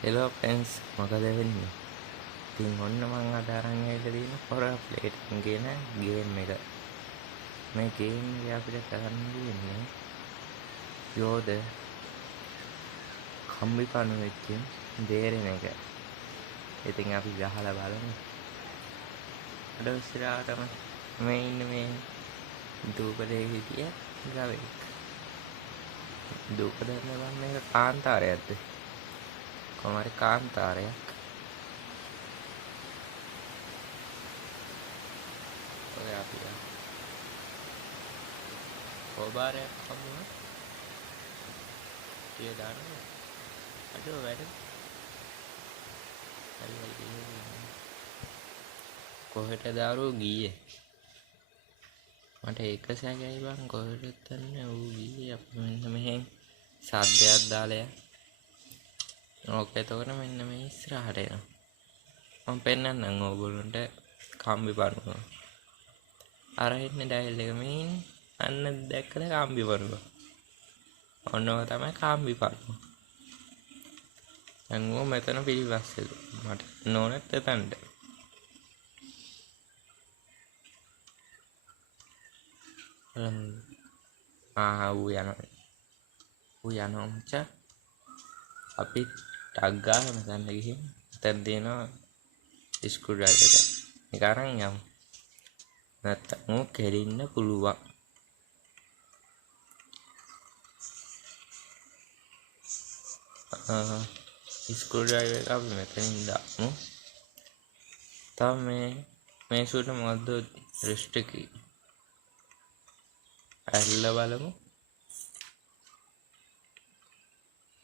Hello friends මොකද වෙන්නේ? ඉතින් ඔන්න මං අද අරන් ඇවිල්ලා තියෙන හොරර් ප්ලේට් කියන ගේම් එක. මේ ගේම් එක අපිට කරන්න තියෙන්නේ යෝධ කම්බි පණු වෙච්ච දේරෙන එක. ඉතින් අපි ගහලා බලමු. අද ඉස්සරහටම මේ ඉන්න මේ දූපදේ හිටිය ගවෙක්. දූපදේ නම් මේක කාන්තාරයක්ද? කොහමද කාන්තාරයක්? ඔය අපි කොබාරයක් හම්බුනා. ඒ දාන්නේ අඩෝ වැඩ කොහෙට දාරෝ ගියේ මට එක සැකයි බං කොහෙටද යන්නේ ඌ ගියේ අපි මෙන්න මෙහෙන් සද්දයක් දාලා ඕක එතකොට මෙන්න මේ ඉස්සරහට එනවා මම පෙන්නන්නම් ඕගොල්ලන්ට කම්බි පණුව අර ඉන්නේ ඩයල් එක මේ අන්න දැක්කද කම්බි පණුව ඔන්නෝ තමයි කම්බි පණුව දැන් ඌ මෙතන පිළිවස්සෙද මට නෝනෙත් එතනට ඌ යනවා මචං අපි ටග් ගාලා මෙතන ගිහින් මෙතන දෙනවා ස්ක්‍රූ ඩ්‍රයිවර් එක. මේක අරන් යමු. නැත්තම් ඌ කෙලින්න පුළුවන්. ස්ක්‍රූ ඩ්‍රයිවර් එක අපි මෙතනින් දාමු. තව මේ සුට මොකද්ද රිස්ට් කී. ඇල්ල බලමු.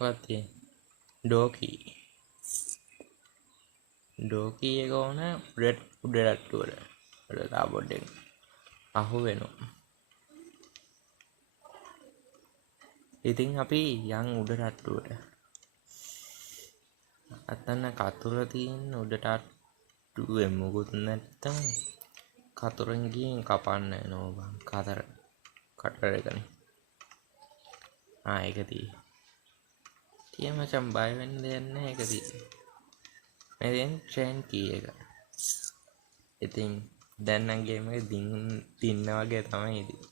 ඔතේ ඩෝකී එක ඕන උඩට වල තාබොඩ්ඩෙන් අහු වෙනවා. ඉතින් අපි යන් උඩ රට්ටුවට. අතන කතුර තියෙන උඩ ටට්ටුවේ මොකුත් නැත්තම් කතුරෙන් ගිහින් කපන්න යනවා බං කටර එකනේ. ඒක තිය මචං බය වෙන්න දෙයක් නැහැ ඒක තිය. මෙතෙන් ට්‍රේන් කී එක. ඉතින් දැන් නම් ගේම් එක දින්න වගේ තමයි ඉතින්.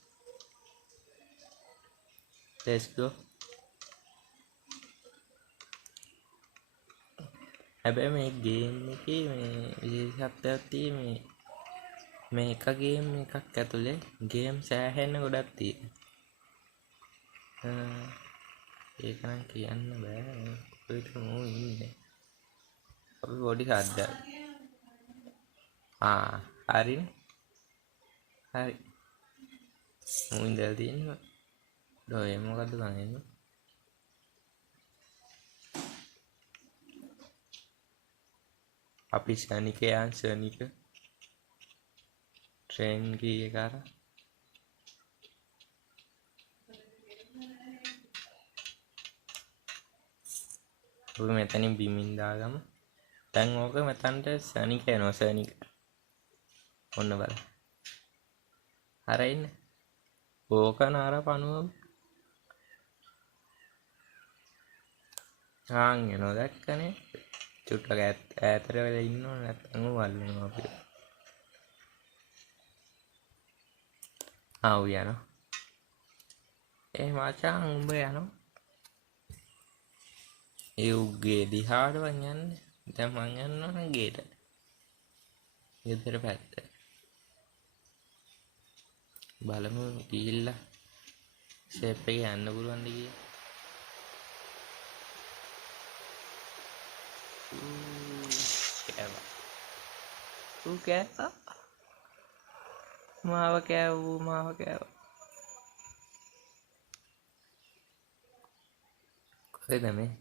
let's go. හැබැයි මේ ගේම් එකේ මේ විශේෂත්වයක් තියෙන්නේ මේ එක ගේම් එකක් ඇතුලේ ගේම් සෑහෙන්න ගොඩක් තියෙනවා. ඒක නම් කියන්න බෑ. කොහෙද මෝ ඉන්නේ? අපි පොඩි සද්දයක්. හරිනේ. හරි. මෝ ඉඳලා තියෙනවා. ඔය මොකද්ද ගන්නේ? අපි ශනික ට්‍රේන් ගිය එක අර අපි මෙතනින් බිමින් දාගමු. දැන් ඕක මෙතනට ශනික එනවා ශනික. ඔන්න බලන්න. අර ඉන්න. ඕක නාර පණුවම. එනවා දැක්කනේ. චුට්ටක් ඈතට වෙලා ඉන්නව නැත්නම් ඌ වල්ලනවා අපිට. ඌ යනවා. මචං උඹ යනවා. ඒ උගේ දිහාට වන් යන්නේ. දැන් මං යනවා නම් ගේට. ගෙදර පැත්ත. බලමු ගිහිල්ලා ෂේප් එකේ යන්න පුළුවන්ද කියලා. ඌ කෑවා. මාව කෑවා. කොහෙද මේ?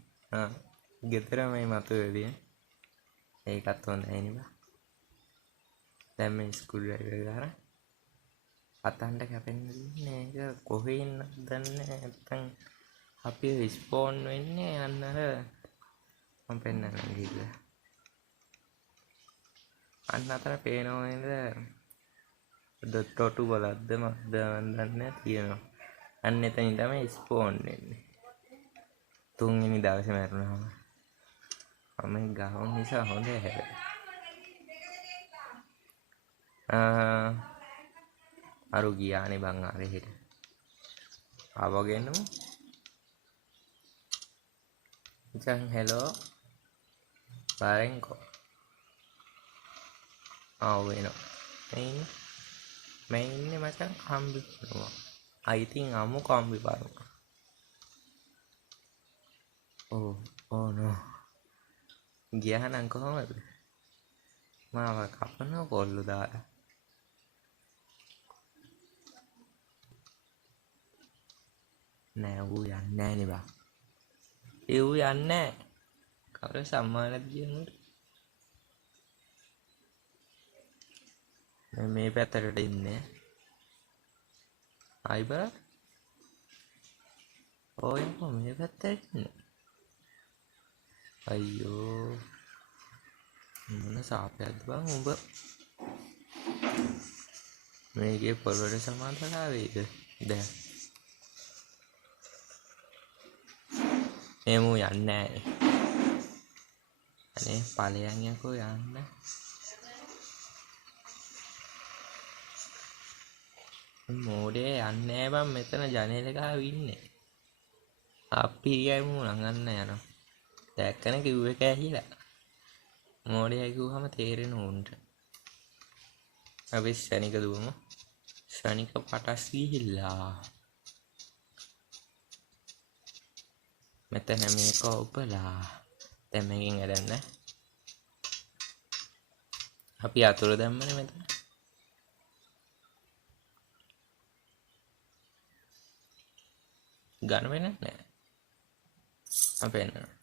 ගෙදර මේ මතුවේදී. ඒකත් හොඳයි නේ බා. දැන් මේ ස්කූල් ඩ්‍රයිවර් ගාන අතන්ට කැපෙන්න දෙන්නේ ඒක කොහේ ඉන්නද දන්නේ නැත්තම් අපි ස්පෝන් වෙන්නේ අන්න අර මම පෙන්නන්න ගිහලා. අන්න අතර පේනවා නේද? ඩොට් බලද්ද මක්ද දන්නේ තියෙනවා. අන්න එතනින් තමයි ස්පෝන් වෙන්නේ. තුන්වෙනි දවසේ මැරුණාම මම ගහන නිසා හොඳ හැබැයි. අරු ගියානේ බං ආරේ හෙට. ආවගෙනම. ඉතින් හෙලෝ. බාරෙන්කෝ. ආව වෙනවා. මේ ඉන්නේ මචං කම්බි කරනවා. ඉතින් අමු කම්බි බලමු. ඕ නෝ. ගියා නම් කොහමද? මාව කපනවා කොල්ලෝ දාලා. නෑ ඌ යන්නේ නෑනේ බා. ඌ යන්නේ නෑ. කවුරු සම්මානයක් දෙන්නද? මේ පැත්තට ඉන්නේ. ආයි බා. ඔය මේ පැත්තට ඉන්නේ. අයියෝ. මොන සාපයක්ද බං උඹ? මේකේ පොළොවට සමාන්තරලා වේද? දැන්. එමු යන්නේ නෑ. අනේ ඵලයන් යකෝ යන්න. මෝඩේ යන්නේ බං මෙතන ජනේල ගාව ඉන්නේ. අපි ගියමු නංගන්න යනවා. දැක්කන කිව්ව එක ඇහිලා. මෝඩේ කිව්වම තේරෙන උන්ට. අපි ශනික දුවමු. ශනික පටස් ගිහිල්ලා. මෙතන මේක ඔබලා. දැන් මේකෙන් ඇදන්න. අපි අතුරු දැම්මනේ මෙතන. ගන්න වෙන්නේ නැහැ. අපේ එන්න.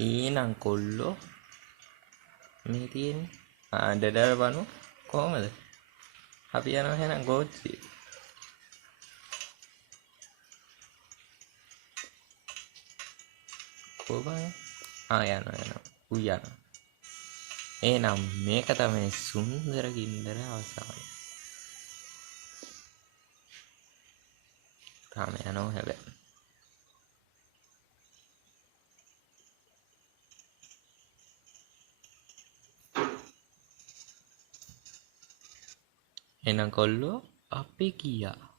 ඊනම් කොල්ලෝ මේ තියෙන්නේ ඩඩර බනු කොහමද? අපි යනවා එහෙනම් ගෝච්චි. කොහොමද? යනවා. ඌ යනවා. එහෙනම් මේක තමයි සුන්දර ගින්දර අවසානය. තාම යනවා හැබැයි. එහෙනම් කොල්ලෝ අපි ගියා.